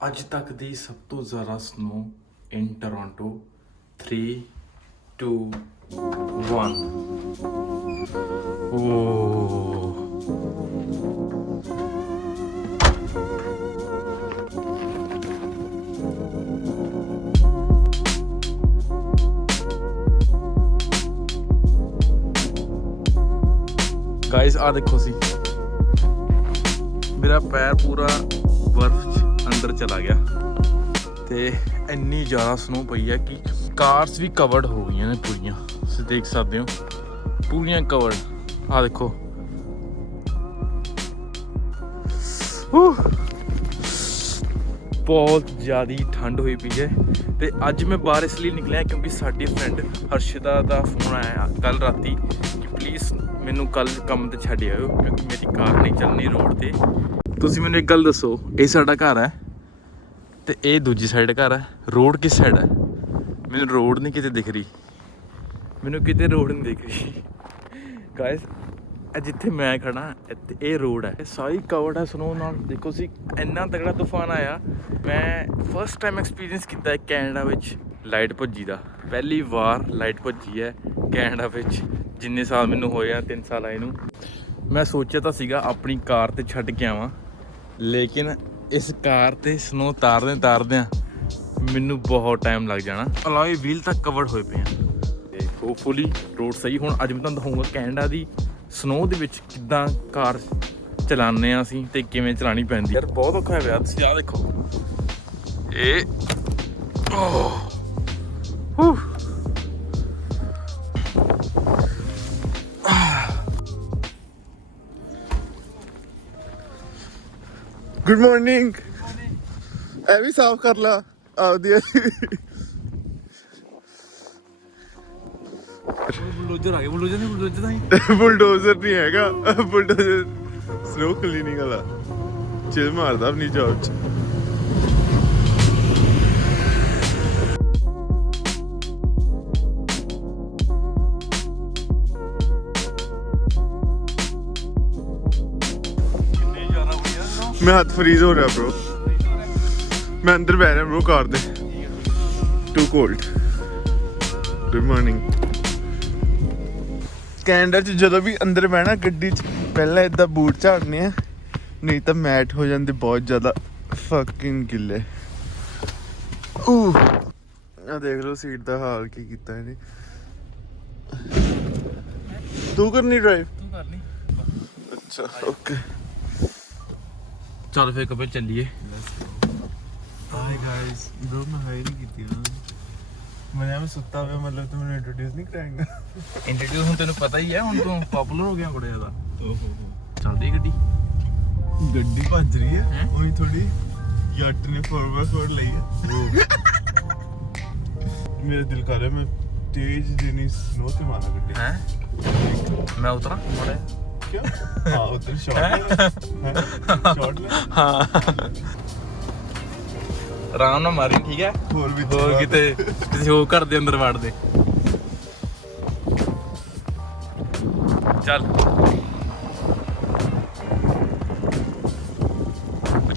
ਅੱਜ ਤੱਕ ਦੀ ਸਭ ਤੋਂ ਜ਼ਿਆਦਾ ਸਨੋ ਇਨ ਟੋਰਾਂਟੋ 3 2 1 ਗਾਇਸ ਆ ਦੇਖੋ ਸੀ ਮੇਰਾ ਪੈਰ ਪੂਰਾ ਬਰਫ਼ 'ਚ ਅੰਦਰ ਚਲਾ ਗਿਆ ਤੇ ਇੰਨੀ ਜ਼ਿਆਦਾ ਸਨੋ ਪਈ ਹੈ ਕਿ ਕਾਰਸ ਵੀ ਕਵਰਡ ਹੋ ਗਈਆਂ ਨੇ ਪੂਰੀਆਂ। ਤੁਸੀਂ ਦੇਖ ਸਕਦੇ ਹੋ ਪੂਰੀਆਂ ਕਵਰਡ। ਆ ਦੇਖੋ ਬਹੁਤ ਜ਼ਿਆਦਾ ਠੰਡ ਹੋਈ ਪਈ ਹੈ। ਤੇ ਅੱਜ ਮੈਂ ਬਾਹਰ ਇਸ ਲਈ ਨਿਕਲਿਆ ਕਿਉਂਕਿ ਸਾਡੀ ਫਰੈਂਡ ਹਰਸ਼ਿਤਾ ਦਾ ਫੋਨ ਆਇਆ ਕੱਲ ਰਾਤੀ ਕਿ ਪਲੀਜ਼ ਮੈਨੂੰ ਕੱਲ ਕੰਮ ਤੇ ਛੱਡ ਆਇਓ ਕਿਉਂਕਿ ਮੇਰੀ ਕਾਰ ਨਹੀਂ ਚੱਲਣੀ ਰੋਡ ਤੇ। ਤੁਸੀਂ ਮੈਨੂੰ ਇੱਕ ਗੱਲ ਦੱਸੋ, ਇਹ ਸਾਡਾ ਘਰ ਹੈ ਤੇ ਇਹ ਦੂਜੀ ਸਾਈਡ ਘਰ ਹੈ, ਰੋਡ ਕਿਸ ਸਾਈਡ ਹੈ? ਮੈਨੂੰ ਰੋਡ ਨਹੀਂ ਕਿਤੇ ਦਿਖ ਰਹੀ, ਮੈਨੂੰ ਕਿਤੇ ਰੋਡ ਨਹੀਂ ਦਿਖ ਰਹੀ ਗਾਇਸ। ਜਿੱਥੇ ਮੈਂ ਖੜਾ ਇੱਥੇ ਇਹ ਰੋਡ ਹੈ, ਸਾਰੀ ਕਵਰਡ ਹੈ ਸਨੋ ਨਾਲ। ਦੇਖੋ ਸੀ ਇੰਨਾ ਤਗੜਾ ਤੂਫਾਨ ਆਇਆ। ਮੈਂ ਫਸਟ ਟਾਈਮ ਐਕਸਪੀਰੀਅੰਸ ਕੀਤਾ ਹੈ ਕੈਨੇਡਾ ਵਿੱਚ ਲਾਈਟ ਭੱਜੀ ਦਾ। ਪਹਿਲੀ ਵਾਰ ਲਾਈਟ ਭੱਜੀ ਹੈ ਕੈਨੇਡਾ ਵਿੱਚ, ਜਿੰਨੇ ਸਾਲ ਮੈਨੂੰ ਹੋਏ ਆ 3 ਸਾਲ ਆਏ ਨੂੰ। ਮੈਂ ਸੋਚਿਆ ਤਾਂ ਸੀਗਾ ਆਪਣੀ ਕਾਰ ਤੇ ਛੱਡ ਕੇ ਆਵਾਂ, ਲੇਕਿਨ ਇਸ ਕਾਰ ਤੇ ਸਨੋ ਤਾਰਦਿਆਂ ਮੈਨੂੰ ਬਹੁਤ ਟਾਈਮ ਲੱਗ ਜਾਣਾ। ਅਲੋਏ ਵੀਲ ਤੱਕ ਕਵਰਡ ਹੋਏ ਪਏ ਆ ਤੇ ਹੋਪਫੁਲੀ ਰੋਡ ਸਹੀ। ਹੁਣ ਅੱਜ ਮੈਂ ਤੁਹਾਨੂੰ ਦਿਖਾਊਂਗਾ ਕੈਨੇਡਾ ਦੀ ਸਨੋ ਦੇ ਵਿੱਚ ਕਿੱਦਾਂ ਕਾਰ ਚਲਾਉਂਦੇ ਆ ਅਸੀਂ ਤੇ ਕਿਵੇਂ ਚਲਾਉਣੀ ਪੈਂਦੀ ਯਾਰ। ਬਹੁਤ ਔਖਾ ਹੈ ਯਾਰ। ਤੁਸੀਂ ਆਹ ਦੇਖੋ ਇਹ गुड मॉर्निंग। ए भी साफ कर ला आपदी बुलडोजर आ गया। बुलडोजर नहीं, बुलडोजर नहीं, बुलडोजर नहीं हैगा, बुलडोजर स्नो क्लीनिंग वाला चिल मारदा अपनी जॉब च। मैं हाथ फ्रीज हो रहा ब्रो, मैं अंदर बह रहा ब्रो कार दे, too cold. Good morning. Canada 'ਚ ਜਦੋਂ ਵੀ ਅੰਦਰ ਬਹਿਣਾ ਗੱਡੀ 'ਚ ਪਹਿਲਾਂ ਇੱਦਾਂ ਬੂਟ ਝਾੜਨੇ ਆ, ਨਹੀਂ ਤਾਂ ਮੈਟ ਹੋ ਜਾਂਦੇ ਬਹੁਤ ਜ਼ਿਆਦਾ ਫਕਿੰਗ ਗਿੱਲੇ। ਆ ਦੇਖ ਲਓ ਸੀਟ ਦਾ ਹਾਲ ਕੀ ਕੀਤਾ ਇਹਨੇ। ਤੂੰ ਕਰਨੀ ਡਰਾਈਵ? तू कर ली। ਅੱਛਾ ਓਕੇ चल फिर कब चलिए। हाय गाइस ब्रो, मैं हाई नहीं की थी ना, मैं यहाँ सुता हुआ, मतलब तुम इंट्रोड्यूस नहीं कराएंगा? इंट्रोड्यूस ਹੁਣ ਤੈਨੂੰ ਪਤਾ ਹੀ ਹੈ, ਹੁਣ ਤੂੰ ਪਪੂਲਰ ਹੋ ਗਿਆ ਬੜਾ ਜ਼ਿਆਦਾ। ਓਹੋ ਚੱਲਦੀ ਗੱਡੀ ਭੱਜ ਰਹੀ ਹੈ ਉਹੀ ਥੋੜੀ ਯੱਟ ਨੇ ਫੋਰਵਰਡ ਲਈ ਹੈ। ਮੇਰਾ ਦਿਲ ਕਰ ਰਿਹਾ ਮੈਂ ਤੇਜ਼ ਜਿਨੀ ਸਨੋ ਤੇ ਮਾਰਾਂ ਗੱਡੀ। ਹੈ ਮੈਂ ਉਤਰਾਂ ਮੜਾ ਕਿਉਂ? ਹਾਂ ਉਧਰ ਸ਼ਾਟ ਲੈ ਹਾਂ ਆਰਾਮ ਨਾਲ ਮਾਰੀ ਠੀਕ ਹੈ। ਹੋਰ ਕਿਤੇ ਕਿਸੇ ਹੋਰ ਘਰ ਦੇ ਅੰਦਰ ਵੜਦੇ। ਚੱਲ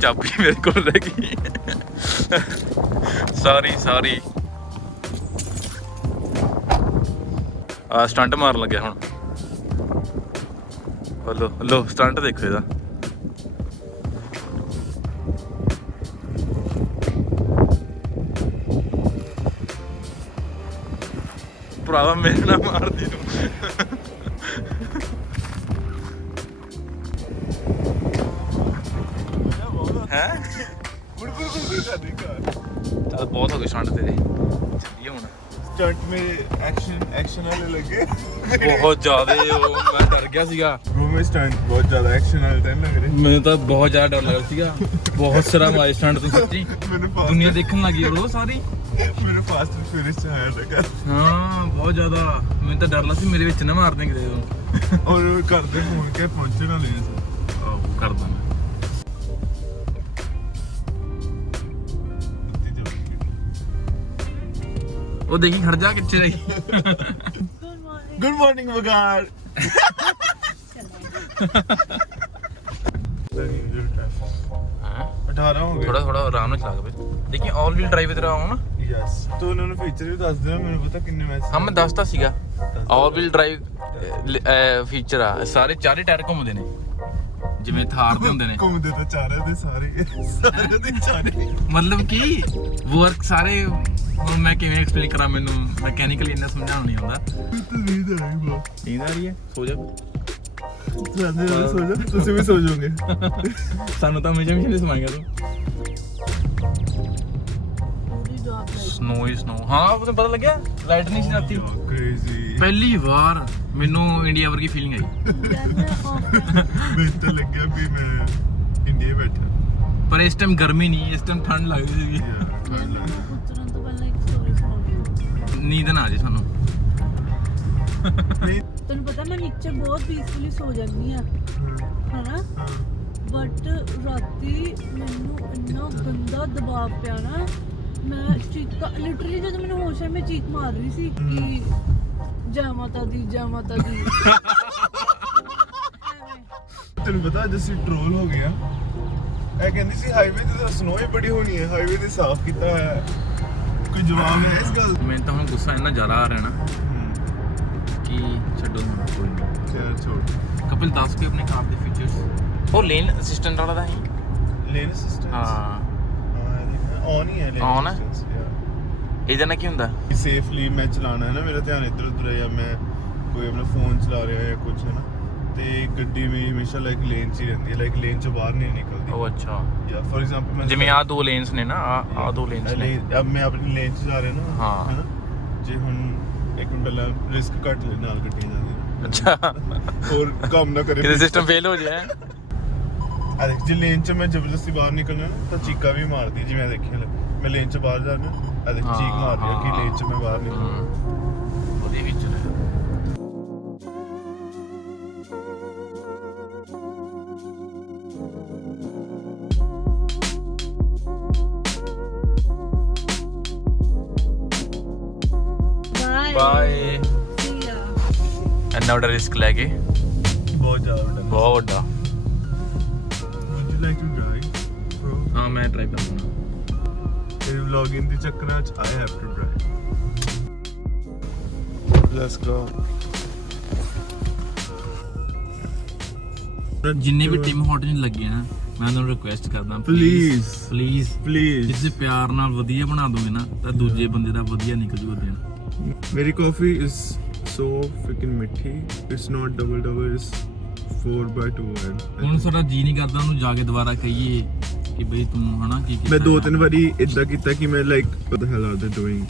ਚਾਬੀ ਮੇਰੇ ਕੋਲ ਰਹਿ ਗਈ। ਸੌਰੀ ਆ ਸਟੰਟ ਮਾਰਨ ਲੱਗਿਆ ਹੁਣ। ਹਲੋ ਸਟੰਟ ਦੇਖੋ ਇਹਦਾ। ਭਰਾਵਾ ਮੇਰੇ ਨਾਲ ਮਾਰਦੀ ਨੂੰ। ਹੈ ਗੁੜ ਕਰਦੀ ਕਾਰ। ਚੱਲ ਬਹੁਤ ਹੋ ਗਏ ਸਟੰਟ ਤੇਰੇ, ਚੱਲੀਏ ਹੁਣ। ਸਟੰਟ ਮੇ ਐਕਸ਼ਨ ਵਾਲੇ ਲੱਗੇ ਬਹੁਤ ਜ਼ਿਆਦਾ। ਉਹ ਮੈਂ ਡਰ ਗਿਆ ਸੀਗਾ ਬ్రో, ਮੈਂ ਸਟੰਟ ਬਹੁਤ ਜ਼ਿਆਦਾ ਐਕਸ਼ਨ ਵਾਲੇ ਤਾਂ ਲੱਗ ਰਹੇ। ਮੈਨੂੰ ਤਾਂ ਬਹੁਤ ਜ਼ਿਆਦਾ ਡਰ ਲੱਗਾ ਸੀਗਾ। ਬਹੁਤ ਸਾਰਾ ਮਾਰੇ ਸਟੰਟ ਤੋਂ ਸੱਚੀ। ਦੁਨੀਆ ਦੇਖਣ ਲੱਗੀ ਉਹ ਸਾਰੀ। ਮੈਨੂੰ ਫਾਸਟ ਐਂਡ ਫਿਊਰੀਅਸ ਚ ਆਇਆ ਲੱਗਾ। ਹਾਂ ਬਹੁਤ ਜ਼ਿਆਦਾ। ਮੈਨੂੰ ਤਾਂ ਡਰ ਲੱਗ ਸੀ ਮੇਰੇ ਵਿੱਚ ਨਾ ਮਾਰ ਦੇ ਕਿਤੇ ਉਹ। ਔਰ ਕਰਦੇ ਫੋਨ ਕੇ ਪਹੁੰਚੇ ਨਾ ਲੈ ਸੀ। ਆਹੋ ਕਰਦਾ ਮੈਂ। ਉਹ ਦੇਖੀ ਖੜ ਜਾ ਕਿੱਥੇ ਰਹੀ। Good morning ਵਗਾਰ। 18 ਹੋ ਗਏ। ਥੋੜਾ ਆਰਾਮ ਨਾਲ ਚਲਾ ਕੇ ਦੇਖੀ ਆਲ ਵੀਲ ਡਰਾਈਵ ਤੇਰਾ ਆਉਣਾ ਯੈਸ ਤੂੰ ਉਹਨਾਂ ਨੂੰ ਫੀਚਰ ਵੀ ਦੱਸ ਦੇਣਾ, ਮੈਨੂੰ ਪਤਾ ਕਿੰਨੇ ਮੈਸੇਜ। ਹਾਂ ਮੈਂ ਦੱਸਤਾ ਸੀਗਾ ਆਲ ਵੀਲ ਡਰਾਈਵ ਫੀਚਰ ਆ, ਸਾਰੇ ਚਾਰੇ ਟਾਇਰ ਘੁੰਮਦੇ ਨੇ ਜਿਵੇਂ ਥਾਰ ਦੇ ਹੁੰਦੇ ਨੇ। ਘੁੰਮਦੇ ਤਾਂ ਚਾਰੇ ਦੇ ਸਾਰੇ ਦੇ ਚਾਰੇ। ਮਤਲਬ ਕਿ ਵਰਕ ਸਾਰੇ ਹੁਣ ਮੈਂ ਕਿਵੇਂ ਐਕਸਪਲੇਨ ਕਰਾਂ, ਮੈਨੂੰ ਮੈਕੈਨੀਕਲੀ ਇੰਨਾ ਸਮਝਾਉਣਾ ਨਹੀਂ ਆਉਂਦਾ। ਨੀਂਦ ਆਈ ਬਾ, ਨੀਂਦ ਆ ਰਹੀ ਹੈ, ਸੋ ਜਾ। ਸੋ ਜਾ, ਤੁਸੀਂ ਵੀ ਸੋ ਜਾਓਗੇ। ਸਾਨੂੰ ਤਾਂ ਹਮੇਸ਼ਾ ਨਹੀਂ ਸਮਾਏਗਾ ਤੂੰ। ਸਨੋ ਹਾਂ ਤੁਹਾਨੂੰ ਪਤਾ ਲੱਗਿਆ ਲਾਈਟ ਨਹੀਂ ਸੀ ਰਾਤੀ। ਕ੍ਰੇਜ਼ੀ। ਪਹਿਲੀ ਵਾਰ ਮੈਨੂੰ ਇੰਡੀਆ ਵਰਗੀ ਫੀਲਿੰਗ ਆਈ। ਮੈਨੂੰ ਤਾਂ ਲੱਗਿਆ ਵੀ ਮੈਂ ਇੰਡੀਆ ਬੈਠਾ। ਪਰ ਇਸ ਟਾਈਮ ਗਰਮੀ ਨਹੀਂ, ਇਸ ਟਾਈਮ ਠੰਡ ਲੱਗਦੀ ਸੀਗੀ। ਉਤਰਨ ਤੋਂ ਪਹਿਲਾਂ ਇੱਕ ਸਟੋਰੀ ਸੁਣਾਉਂਦੀ। ਨੀਂਦ ਨਾ ਆ ਜੇ ਸਾਨੂੰ। ਤੈਨੂੰ ਪਤਾ ਮੈਂ ਨੀਚੇ ਬਹੁਤ ਪੀਸਫੁਲੀ ਸੋ ਜਾਂਦੀ ਆ ਹਨਾ, ਬਟ ਰਾਤੀ ਮੈਨੂੰ ਇੰਨਾ ਗੰਦਾ ਦਬਾਅ ਪਿਆ ਨਾ, ਮੈਂ ਚੀਕਾਂ ਲਿਟਰਲੀ ਜਦੋਂ ਮੈਨੂੰ ਹੋਸ਼ ਆਈ ਮੈਂ ਚੀਕ ਮਾਰ ਰਹੀ ਸੀ ਕਿ ਜੈ ਮਾਤਾ ਦੀ ਜੈ ਮਾਤਾ ਦੀ। ਤੈਨੂੰ ਪਤਾ ਅੱਜ ਅਸੀਂ ਟ੍ਰੋਲ ਹੋ ਗਏ ਆ। ਇਹ ਕਹਿੰਦੀ ਸੀ ਹਾਈਵੇ ਤੇ ਤਾਂ ਸਨੋ ਹੀ ਬੜੀ ਹੋਣੀ ਹੈ, ਹਾਈਵੇ ਤੇ ਸਾਫ਼ ਕੀਤਾ ਹੋਇਆ ਹੈ। ਕੋਈ ਜਵਾਬ ਹੈ ਇਸ ਗੱਲ? ਮੈਨੂੰ ਤਾਂ ਹੁਣ ਗੁੱਸਾ ਇੰਨਾ ਜ਼ਿਆਦਾ ਆ ਰਿਹਾ ਨਾ ਕਿ ਛੱਡੋ ਹੁਣ ਕੋਈ ਨਹੀਂ। ਚਲ ਛੋੜ। ਕਪਿਲ ਦੱਸ ਕੇ ਆਪਣੇ ਕਾਰ ਦੇ ਫੀਚਰਸ। ਉਹ ਲੇਨ ਅਸਿਸਟੈਂਟ ਵਾਲਾ ਦਾ ਹੀ। ਲੇਨ ਅਸਿਸਟੈਂਸ ਹਾਂ ਔਨ ਹੀ ਹੈ ਲੇਨ On ਹੈ? ਅਸਿਸਟੈਂਸ। ਇਹਦਾ ਨਾ ਕੀ ਹੁੰਦਾ? ਸੇਫਲੀ ਮੈਂ ਚਲਾਣਾ ਹੈ ਨਾ, ਮੇਰਾ ਧਿਆਨ ਇੱਧਰ ਉੱਧਰ ਹੈ ਜਾਂ ਮੈਂ ਕੋਈ ਆਪਣਾ ਫੋਨ ਚਲਾ ਰਿਹਾ ਜਾਂ ਕੁਝ ਹੈ ਨਾ, ਤੇ ਗੱਡੀ ਮੇਰੀ ਹਮੇਸ਼ਾ ਲਾਈਕ ਲੇਨ 'ਚ ਹੀ ਰਹਿੰਦੀ ਹੈ, ਲਾਈਕ ਲੇਨ 'ਚੋਂ ਬਾਹਰ ਨਹੀਂ ਨਿਕਲਦੀ। ਉਹ ਅੱਛਾ, ਜਾਂ ਫॉर एग्जांपल मैं ਜਿਵੇਂ ਆ ਦੋ ਲੇਨਸ ਨੇ ਨਾ, ਆ ਦੋ ਲੇਨਸ ਨੇ। अब मैं अपनी लेन 'ਚ ਜਾ ਰਿਹਾ ਨਾ, ਹਾਂ। ਹੈ ਨਾ, ਜੇ ਹੁਣ ਇੱਕ ਮਿੰਟ ਪਹਿਲਾਂ ਰਿਸਕ ਘੱਟ ਲੈ ਨਾਲ ਗੱਡੀਆਂ ਜਾਂਦੀਆਂ। ਅੱਛਾ ਹੋਰ ਕੰਮ ਨਾ ਕਰੇ ਕਿਤੇ ਸਿਸਟਮ ਫੇਲ ਹੋ ਜਾਏ। ਆ ਦੇਖ, ਜੇ ਲੇਨ 'ਚ ਮੈਂ ਜ਼ਬਰਦਸਤੀ ਬਾਹਰ ਨਿਕਲਣਾ ਨਾ ਤਾਂ ਚੀਕਾ ਵੀ ਮਾਰਦੀ, ਜਿਵੇਂ ਦੇਖਿਆ ਮੈਂ ਲੇਨ 'ਚ ਬਾਹਰ ਜਾਣਾ, ਆ ਦੇਖ ਚੀਕ ਮਾਰ ਰਹੀ ਹੈ ਕਿ ਲੇਨ 'ਚ ਮੈਂ ਬਾਹਰ ਨਿਕਲਣਾ। ਉਹਦੇ ਵਿੱਚ ਬਾਏ ਇੰਨਾ ਵੱਡਾ ਰਿਸਕ ਲੈ ਕੇ ਬਹੁਤ ਜ਼ਿਆਦਾ ਬਹੁਤ ਵੱਡਾ। Would you like to drive, bro? ਹਾਂ ਮੈਂ ਟਰਾਈ ਕਰੂੰਗਾ। ਤੇਰੇ ਵਲੌਗਿੰਗ ਦੇ ਚੱਕਰਾਂ 'ਚ I have to drive. Let's go. ਜਿੰਨੇ ਵੀ ਟੀਮ ਹੋਟਲ ਲੱਗੇ ਨਾ, ਮੈਂ ਤੁਹਾਨੂੰ ਰਿਕੁਐਸਟ ਕਰਦਾ Please. ਜੇ ਤੁਸੀਂ ਪਿਆਰ ਨਾਲ ਵਧੀਆ ਬਣਾ ਦੋਗੇ ਨਾ ਤਾਂ ਦੂਜੇ ਬੰਦੇ ਦਾ ਵਧੀਆ ਨਿਕਲ ਜੂਗਾ ਦਿਨ। ਮੇਰੀ ਕਾਫੀ is so freaking ਮਿੱਠੀ. It's not double, it's 4/2. ਹੁਣ ਸਾਡਾ ਜੀ ਨਹੀਂ ਕਰਦਾ ਉਹਨੂੰ ਜਾ ਕੇ ਦੁਬਾਰਾ ਕਹੀਏ ਕਿ ਬਈ ਤੂੰ ਹਨਾ ਕੀ ਕੀਤਾ। ਮੈਂ 2-3 ਵਾਰੀ ਇਦਾਂ ਕੀਤਾ ਕਿ ਮੈਂ like what the hell are they doing?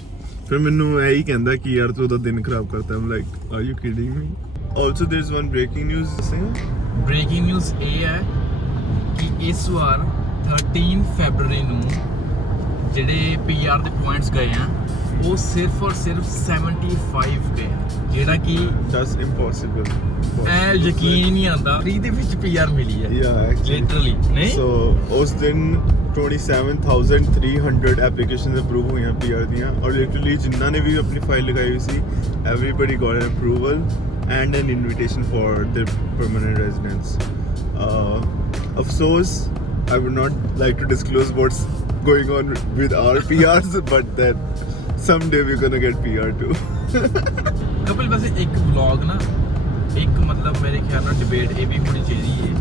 ਫਿਰ ਮੈਨੂੰ ਇਹ ਹੀ ਕਹਿੰਦਾ ਕਿ ਯਾਰ ਤੂੰ ਉਹਦਾ ਦਿਨ ਖਰਾਬ ਕਰਤਾ। I'm like, are you kidding me? Also there's one breaking news saying breaking news ਇਹ ਹੈ ਕਿ ਇਸ ਵਾਰ 13 ਫੈਬਰੂਰੀ ਨੂੰ ਜਿਹੜੇ PR ਦੇ ਪੁਆਇੰਟਸ ਗਏ ਆ ਉਹ ਸਿਰਫ ਔਰ ਸਿਰਫ 75 ਗਏ ਆ, ਜਿਹੜਾ ਕਿ that's impossible. ਐ ਯਕੀਨ ਹੀ ਨਹੀਂ ਆਉਂਦਾ 3 ਦੇ ਵਿੱਚ PR ਮਿਲੀ ਹੈ। Yeah, actually. ਲਿਟਰਲੀ ਨਹੀਂ। So ਉਸ ਦਿਨ 27,300 ਐਪਲੀਕੇਸ਼ਨਸ ਅਪਰੂਵ ਹੋਈਆਂ PR ਦੀਆਂ, ਔਰ ਲਿਟਰਲੀ ਜਿਨ੍ਹਾਂ ਨੇ ਵੀ ਆਪਣੀ ਫਾਈਲ ਲਗਾਈ ਹੋਈ ਸੀ everybody got an approval and an invitation for their permanent residence. Afsos, I would not like to disclose what's going on with our PRs, but then someday we're gonna get PR too. Kapil ਵੈਸੇ ਇੱਕ vlog ਨਾ, ਇੱਕ ਮਤਲਬ ਮੇਰੇ ਖਿਆਲ ਨਾਲ debate ਇਹ ਵੀ ਹੋਣੀ ਚਾਹੀਦੀ ਹੈ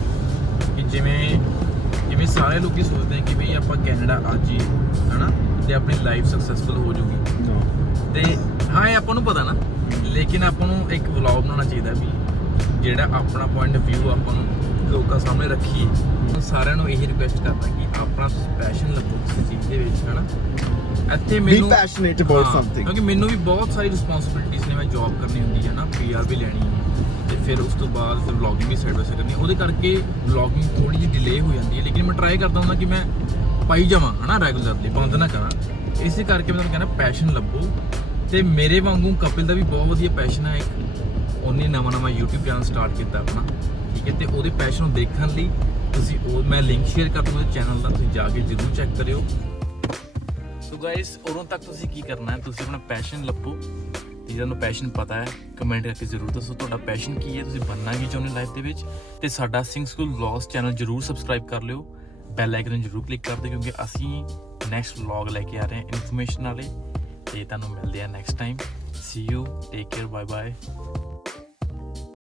ਕਿ ਜਿਵੇਂ ਸਾਰੇ ਲੋਕੀ ਸੋਚਦੇ ਆ ਕਿ ਬਈ ਆਪਾਂ ਕੈਨੇਡਾ ਅੱਜ ਹੀ ਹਨਾ ਤੇ ਆਪਣੀ ਲਾਈਫ ਸਕਸੈਸਫੁਲ ਹੋ ਜੂਗੀ, No. ਤੇ ਹਾਂ ਇਹ ਆਪਾਂ ਨੂੰ ਪਤਾ ਨਾ, ਲੇਕਿਨ ਆਪਾਂ ਨੂੰ ਇੱਕ ਵਲੌਗ ਬਣਾਉਣਾ ਚਾਹੀਦਾ ਵੀ ਜਿਹੜਾ ਆਪਣਾ ਪੁਆਇੰਟ ਆਫ View ਆਪਾਂ ਨੂੰ ਲੋਕਾਂ ਸਾਹਮਣੇ ਰੱਖੀਏ। ਸਾਰਿਆਂ ਨੂੰ ਇਹੀ ਰਿਕੁਐਸਟ ਕਰਦਾ ਕਿ ਆਪਣਾ ਪੈਸ਼ਨ ਲੱਭੋ ਕਿਸੇ ਚੀਜ਼ ਦੇ ਵਿੱਚ ਹਨਾ। ਇੱਥੇ ਮੈਨੂੰ passionate about ਹਾਂ, something. ਕਿਉਂਕਿ ਮੈਨੂੰ ਵੀ ਬਹੁਤ ਸਾਰੀ ਰਿਸਪੌਂਸਿਬਿਲਿਟੀਜ਼ ਨੇ, ਮੈਂ ਜੌਬ ਕਰਨੀ ਹੁੰਦੀ ਹੈ ਨਾ, PR ਵੀ ਲੈਣੀ ਹੈ ਤੇ ਫਿਰ ਉਸ ਤੋਂ ਬਾਅਦ ਫਿਰ ਵਲੌਗਿੰਗ ਵੀ ਸਾਈਡ ਬਾਈ ਸਾਈਡ ਕਰਨੀ ਹੈ, ਉਹਦੇ ਕਰਕੇ ਵਲੌਗਿੰਗ ਥੋੜੀ ਜਿਹੀ ਡਿਲੇ ਹੋ ਜਾਂਦੀ ਹੈ, ਲੇਕਿਨ ਮੈਂ ਟਰਾਈ ਕਰਦਾ ਹੁੰਦਾ ਕਿ ਮੈਂ ਪਾਈ ਜਾਵਾਂ ਹਨਾ ਰੈਗੂਲਰਲੀ, ਬੰਦ ਨਾ ਕਰਾਂ। ਇਸੇ ਕਰਕੇ ਮੈਂ ਤੁਹਾਨੂੰ ਕਹਿੰਦਾ ਪੈਸ਼ਨ ਲੱਭੋ, ਤੇ ਮੇਰੇ ਵਾਂਗੂ ਕਪਿਲ ਦਾ ਵੀ ਬਹੁਤ ਵਧੀਆ ਪੈਸ਼ਨ ਹੈ ਇੱਕ, ਉਹਨੇ ਨਵਾਂ YouTube ਚੈਨਲ ਸਟਾਰਟ ਕੀਤਾ ਆਪਣਾ, ਠੀਕ ਹੈ, ਤੇ ਉਹਦੇ ਪੈਸ਼ਨ ਨੂੰ ਦੇਖਣ ਲਈ ਤੁਸੀਂ ਉਹ ਮੈਂ ਲਿੰਕ ਸ਼ੇਅਰ ਕਰ ਦੂੰਗਾ ਚੈਨਲ ਦਾ, ਤੁਸੀਂ ਜਾ ਕੇ ਜ਼ਰੂਰ ਚੈੱਕ ਕਰਿਓ। ਸੋ ਗਾਇਸ ਉਦੋਂ ਤੱਕ ਤੁਸੀਂ ਕੀ ਕਰਨਾ ਹੈ, ਤੁਸੀਂ ਆਪਣਾ ਪੈਸ਼ਨ ਲੱਭੋ, ਤੇ ਜਿਹਨੂੰ ਪੈਸ਼ਨ ਪਤਾ ਹੈ ਕਮੈਂਟ ਕਰਕੇ ਜ਼ਰੂਰ ਦੱਸੋ ਤੁਹਾਡਾ ਪੈਸ਼ਨ ਕੀ ਹੈ, ਤੁਸੀਂ ਬਣਨਾ ਕੀ ਚਾਹੁੰਦੇ ਲਾਈਫ ਦੇ ਵਿੱਚ, ਤੇ ਸਾਡਾ ਸਿੰਘ ਸਕੂਲ ਵਲੌਗਸ ਚੈਨਲ ਜ਼ਰੂਰ ਸਬਸਕ੍ਰਾਈਬ ਕਰ ਲਿਓ। ਬੈਲ ਆਈਕਨ ਨੂੰ ਜ਼ਰੂਰ ਕਲਿੱਕ ਕਰ ਦਿਓ ਕਿਉਂਕਿ ਅਸੀਂ ਨੈਕਸਟ ਵਲੌਗ ਲੈ ਕੇ ਆ ਰਹੇ ਹਾਂ ਇਨਫੋਰਮੇਸ਼ਨ ਵਾਲੇ ਤੇ ਤੁਹਾਨੂੰ ਮਿਲਦੇ ਆ next time see you take care bye bye